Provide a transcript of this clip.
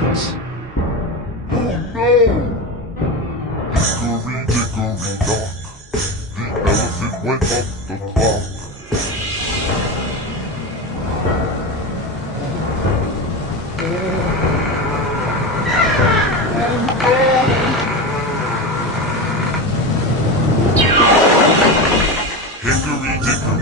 seconds. Oh no! Hickory dickory dock, the elephant went up the clock. Hickory dickory